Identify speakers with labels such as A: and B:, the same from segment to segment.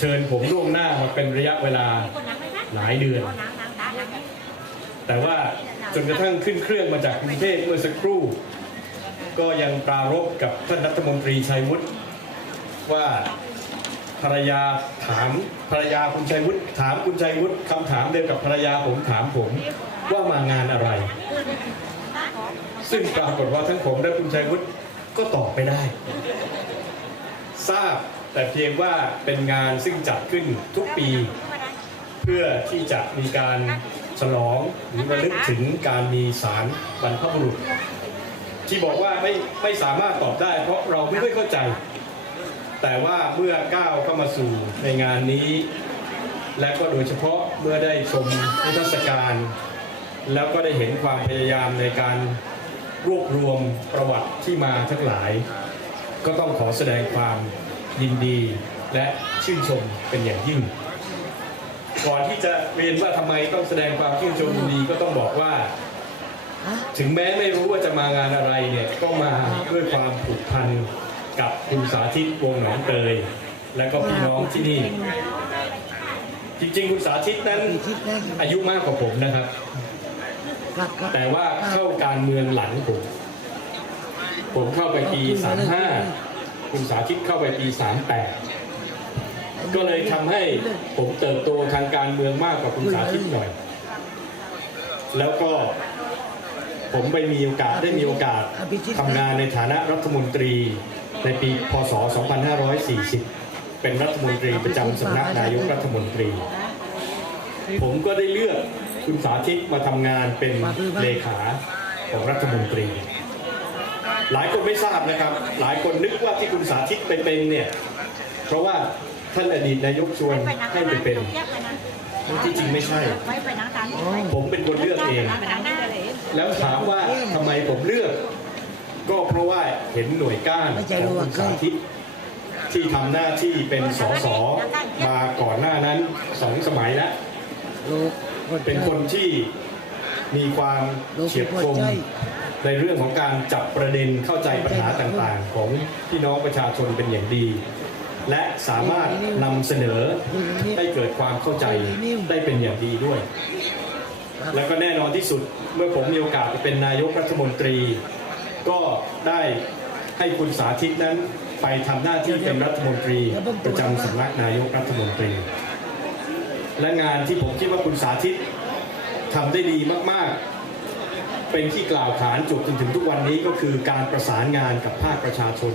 A: เชิญผมล่วงหน้ามาเป็นระยะเวลาหลายเดือน แต่ว่าจนกระทั่งขึ้นเครื่องมาจากกรุงเทพเมื่อสักครู่ ก็ยังปรารบกับท่านรัฐมนตรีชัยวุฒิว่าภรรยาถามภรรยาคุณชัยวุฒิถามคุณชัยวุฒิคำถามเดียวกับภรรยาผมถามผมว่ามางานอะไร ซึ่งปรากฏว่าทั้งผมและคุณชัยวุฒิก็ตอบไม่ได้ ทราบ แต่เพียงว่าเป็นงานซึ่งจัดขึ้นทุกปี เพื่อที่จะมีการฉลองหรือระลึกถึงการมีสารบรรพบุรุษ ที่บอกว่าไม่ไม่สามารถตอบได้ เพราะเราไม่ค่อยเข้าใจ แต่ว่าเมื่อก้าวเข้ามาสู่ในงานนี้ และก็โดยเฉพาะเมื่อได้ชมนิทรรศการ แล้วก็ได้เห็นความพยายามในการรวบรวมประวัติที่มาทั้งหลาย ก็ต้องขอแสดงความ ยินดีและชื่นชมเป็นอย่างยิ่ง ก่อนที่จะเรียนว่าทำไมต้องแสดงความชื่นชมยินดีก็ต้องบอกว่า ถึงแม้ไม่รู้ว่าจะมางานอะไรเนี่ยก็มาด้วยความผูกพันกับคุณสาธิตวงหนองเตย และก็พี่น้องที่นี่ จริงๆ คุณสาธิต
B: นั้น
A: อายุมากกว่าผมนะครับ
B: ครับครับ
A: แต่ว่าเข้าการเมืองหลังผม ผมเข้าไปปี35 คุณสาธิตเข้าไปปี 38 ก็เลยทำให้ผมเติบโตทางการเมืองมากกว่าคุณสาธิตหน่อย แล้วก็ผมไปมีโอกาสได้มีโอกาสทำงานในฐานะรัฐมนตรีในปีพศ 2540 เป็นรัฐมนตรีประจำสำนักนายกรัฐมนตรี ผมก็ได้เลือกคุณสาธิตมาทำงานเป็นเลขาของรัฐมนตรี หลายคนไม่ทราบนะครับ หลายคนนึกว่าที่คุณสาธิตไปเป็นเนี่ย เพราะว่าท่านอดีตนายกชวนให้ไปเป็นที่จริงไม่ใช่
C: ไม่ไปนั่งทาน
A: ผมเป็นคนเลือกเอง
C: ไปนั่งนี่เลย
A: แล้วถามว่าทำไมผมเลือก ก็เพราะว่าเห็นหน่วยก้านของคุณสาธิตที่ทำหน้าที่เป็นสสมาก่อนหน้านั้นสองสมัยแล้ว
B: โลก
A: เป็นคนที่มีความเฉียบคม ในเรื่องของการจับประเด็นเข้าใจปัญหาต่างๆ ของพี่น้องประชาชนเป็นอย่างดี และสามารถนำเสนอให้เกิดความเข้าใจได้เป็นอย่างดีด้วย แล้วก็แน่นอนที่สุดเมื่อผมมีโอกาสไปเป็นนายกรัฐมนตรี ก็ได้ให้คุณสาธิตนั้นไปทำหน้าที่เป็นรัฐมนตรี ประจำสำนักนายกรัฐมนตรี และงานที่ผมคิดว่าคุณสาธิตทำได้ดีมากๆ เป็นที่กล่าวขานจบจนถึงทุกวันนี้ก็คือการประสานงานกับภาคประชาชน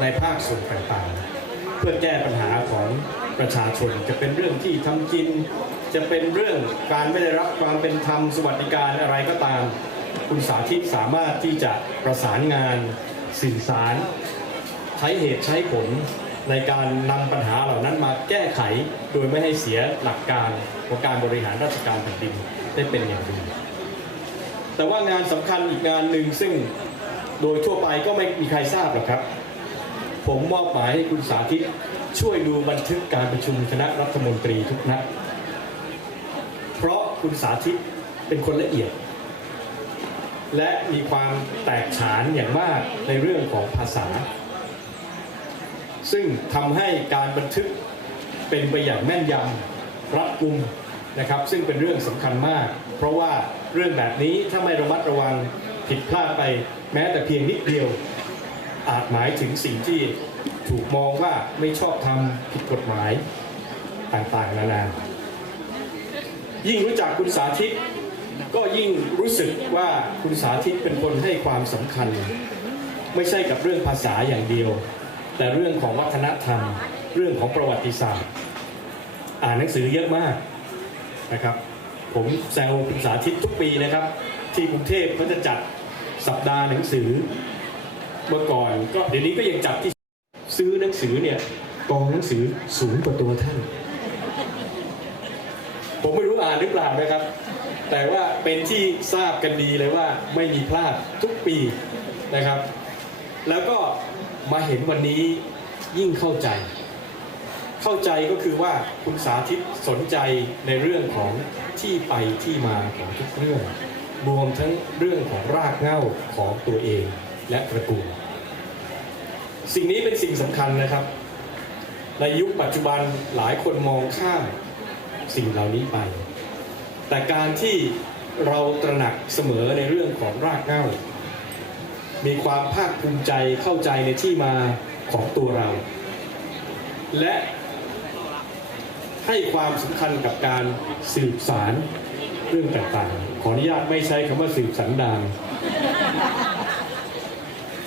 A: ในภาคส่วนต่างๆ เพื่อแก้ปัญหาของประชาชนจะเป็นเรื่องที่ทำกิน จะเป็นเรื่องการไม่ได้รับความเป็นธรรมสวัสดิการอะไรก็ตาม คุณสาธิตสามารถที่จะประสานงานสื่อสาร ใช้เหตุใช้ผลในการนำปัญหาเหล่านั้นมาแก้ไขโดยไม่ให้เสียหลักการของการบริหารราชการแผ่นดินได้เป็นอย่างดี แต่ว่างานสำคัญอีกงานหนึ่งซึ่งโดยทั่วไปก็ไม่มีใครทราบหรอกครับ ผมมอบหมายให้คุณสาธิตช่วยดูบันทึกการประชุมคณะรัฐมนตรีทุกนัดเพราะคุณสาธิตเป็นคนละเอียด และมีความแตกฉานอย่างมากในเรื่องของภาษา ซึ่งทำให้การบันทึกเป็นไปอย่างแม่นยำรัดกุมนะครับ ซึ่งเป็นเรื่องสำคัญมาก เพราะว่า เรื่องแบบนี้ถ้าไม่ระมัดระวังผิดพลาดไปแม้แต่เพียงนิดเดียว อาจหมายถึงสิ่งที่ถูกมองว่าไม่ชอบทำผิดกฎหมายต่างๆ นานา ยิ่งรู้จักคุณสาธิต ก็ยิ่งรู้สึกว่าคุณสาธิตเป็นคนให้ความสำคัญ ไม่ใช่กับเรื่องภาษาอย่างเดียว แต่เรื่องของวัฒนธรรม เรื่องของประวัติศาสตร์ อ่านหนังสือเยอะมากนะครับ ผมแซวคุณสาธิตทุกปีนะครับ ที่กรุงเทพเขาจะจัดสัปดาห์หนังสือเมื่อก่อนก็เดี๋ยวนี้ก็ยังจัดที่ซื้อหนังสือเนี่ยกองหนังสือสูงกว่าตัวท่าน ผมไม่รู้อ่านหรือเปล่านะครับ แต่ว่าเป็นที่ทราบกันดีเลยว่าไม่มีพลาดทุกปีนะครับ แล้วก็มาเห็นวันนี้ยิ่งเข้าใจ เข้าใจก็คือว่าคุณสาธิตสนใจในเรื่องของที่ไปที่มาของทุกเรื่อง รวมทั้งเรื่องของรากเหง้าของตัวเองและตระกูลสิ่งนี้เป็นสิ่งสำคัญนะครับ ในยุคปัจจุบันหลายคนมองข้ามสิ่งเหล่านี้ไป แต่การที่เราตระหนักเสมอในเรื่องของรากเหง้า มีความภาคภูมิใจเข้าใจในที่มาของตัวเรา และ ให้ความสำคัญกับการสืบสารเรื่องต่างๆ ขออนุญาตไม่ใช้คำว่าสืบสันดาน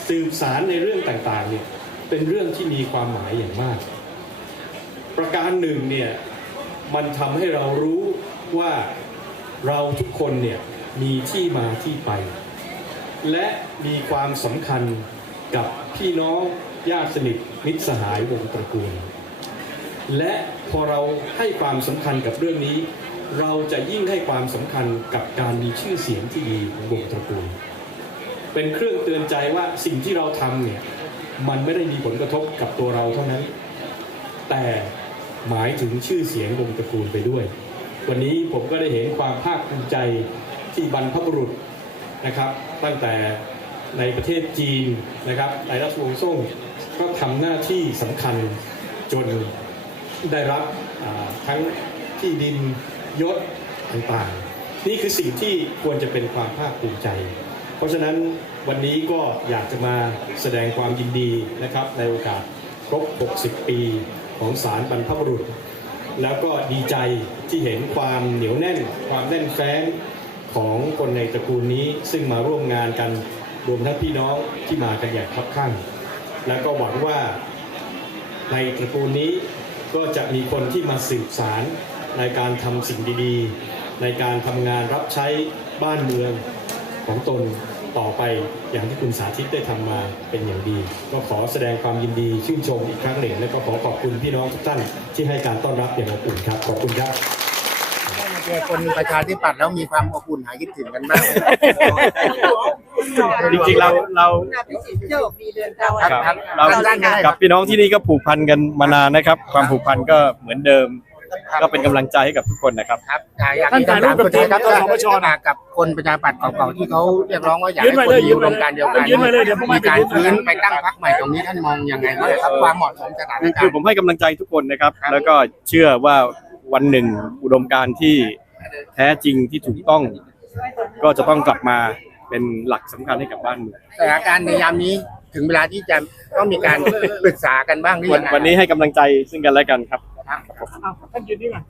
A: สืบสารในเรื่องต่างๆเนี่ยเป็นเรื่องที่มีความหมายอย่างมาก ประการหนึ่งเนี่ยมันทำให้เรารู้ว่าเราทุกคนเนี่ยมีที่มาที่ไป และมีความสำคัญกับพี่น้องญาติสนิทมิตรสหายวงตระกูล และพอเราให้ความสำคัญกับเรื่องนี้ เราจะยิ่งให้ความสำคัญกับการมีชื่อเสียงที่ดีของวงตระกูล เป็นเครื่องเตือนใจว่าสิ่งที่เราทำเนี่ยมันไม่ได้มีผลกระทบกับตัวเราเท่านั้น แต่หมายถึงชื่อเสียงวงตระกูลไปด้วย วันนี้ผมก็ได้เห็นความภาคภูมิใจที่บรรพบุรุษนะครับ ตั้งแต่ในประเทศจีนนะครับในราชวงศ์ซ่งก็ทำหน้าที่สำคัญจน ได้รับทั้งที่ดินยศต่างๆ นี่คือสิ่งที่ควรจะเป็นความภาคภูมิใจ เพราะฉะนั้นวันนี้ก็อยากจะมาแสดงความยินดีนะครับในโอกาสครบ 60 ปีของศาลบรรพบุรุษ แล้วก็ดีใจที่เห็นความเหนียวแน่น ความแน่นแฟ้นของคนในตระกูลนี้ซึ่งมาร่วมงานกันรวมทั้งพี่น้องที่มากันอย่างคับข้าง แล้วก็หวังว่าในตระกูลนี้ ก็จะมีคนที่มาสืบสารในการทำสิ่งดีๆ ในการทำงานรับใช้บ้านเมืองของตนต่อไปอย่างที่คุณสาธิตได้ทำมาเป็นอย่างดี ก็ขอแสดงความยินดีชื่นชมอีกครั้งหนึ่ง และก็ขอขอบคุณพี่น้องทุกท่านที่ให้การต้อนรับอย่างอบอุ่นครับ ขอบคุณครับ
C: เจอคนประชาธิปัตย์แล้วมีความอบอุ่นหายคิดถึงกันบ้าง
D: จริงๆเราเรา
C: ครับครับ
D: เรา
C: ด้านๆก็ได้ค
D: กั
C: รั
D: บบพี่น้องที่นี่ก็ผูกพันกันมานานนะครับ ความผูกพันก็เหมือนเดิม ก็เป็นกำลังใจให้กับทุกคนนะครับ
C: ครับอยากอยากมีคำถามสุดท้ายครับว่ากับคนประชาธิปัตย์เก่าๆที่เขาเรียกร้องว่าอยากให้คนมีอุดมการณ์เดียวกันมีการฟื้นไปตั้งพรรคใหม่ตรงนี้ท่านมองยังไงบ้างครับความเหมาะสมสถาน
D: คือ
C: การ
D: คือ
C: ณ์
D: ผมให้กำลังใจทุกคนนะครับ
C: ครับ
D: แล้วก็เชื่อว่าวันหนึ่งอุดมการณ์ที่แท้จริงที่ถูกต้อง ก็จะต้องกลับมา เป็นหลักสำคัญให้กับบ้านเมือง
C: สถานการณ์ในยามนี้ถึงเวลาที่จะต้องมีการปรึกษากันบ้างหรือ
D: วั
C: ยั
D: น
C: งไง
D: วันนี้ให้กำลังใจซึ่งกันและกันครับ
C: ครับ
E: ท่านยืนนี่ก่อน